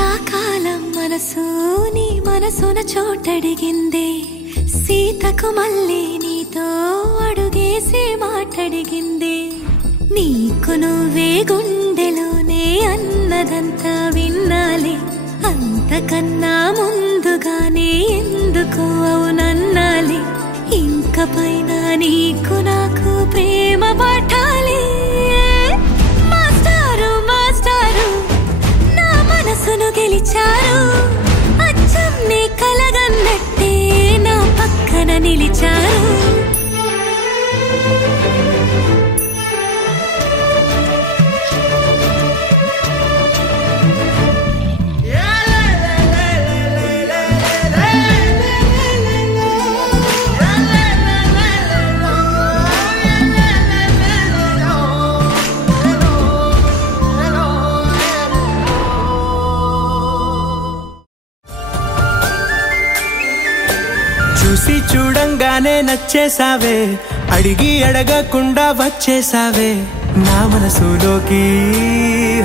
శీతాకాలం మనసు నీ మనసున చోటడిగిందే సీతకు మళ్ళీ నీతో అడుగేసి మాటడిగిందే నీకు నువ్వే గుండెలోనే అన్నదంతా విన్నాలే అంతకన్నా ముందుగానే ఎందుకు అవునన్నాలే ఇంక పైన నీకు నాకు ప్రేమ పాఠాలే మాస్టారు మాస్టారు నా మనసును గెలిచారు అచ్చం నీ కలగన్నట్టే నా పక్కన నిలిచారు చూసి చూడంగానే నచ్చేసావే అడిగి అడగకుండా వచ్చేసావే నా మనసులోకి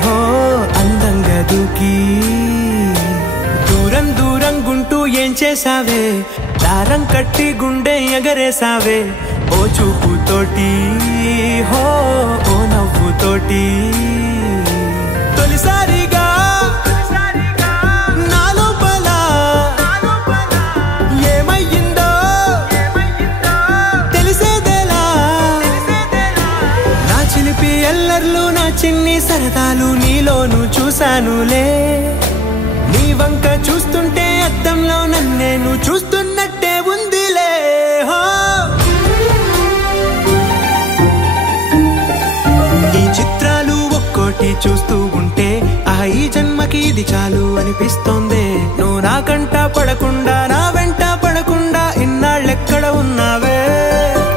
హో అందంగా దూకి దూరం దూరం గుంటూ ఏం చేసావే దారం కట్టి గుండె ఎగరేసావే ఓ చూపుతోటి హో ఓ నవ్వుతోటి తొలిసారిగా ఎల్లర్లు నా చిన్ని సరదాలు నీలోను చూశానులే నీ వంక చూస్తుంటే అద్దంలో నన్నేను చూస్తున్నట్టే ఉందిలే ఈ చిత్రాలు ఒక్కోటి చూస్తూ ఉంటే ఈ జన్మకి ఇది చాలు అనిపిస్తోంది నువ్వు నాకంట పడకుండా నా వెంట పడకుండా ఇన్నాళ్ళెక్కడ ఉన్నావే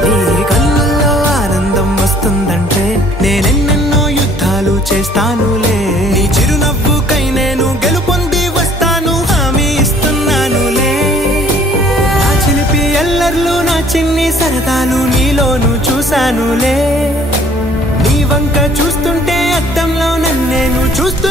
నీ కళ్ళల్లో ఆనందం వస్తుందంటే నేనెన్నెన్నో యుద్ధాలు చేస్తానులే నీ చిరునవ్వుకై నేను గెలుపొంది వస్తాను హామీ ఇస్తున్నానులే నా చిలిపి ఎల్లర్లు నా చిన్ని సరదాలు నీలోను చూశానులే నీ వంక చూస్తుంటే అద్దంలో నన్నేను చూస్తూ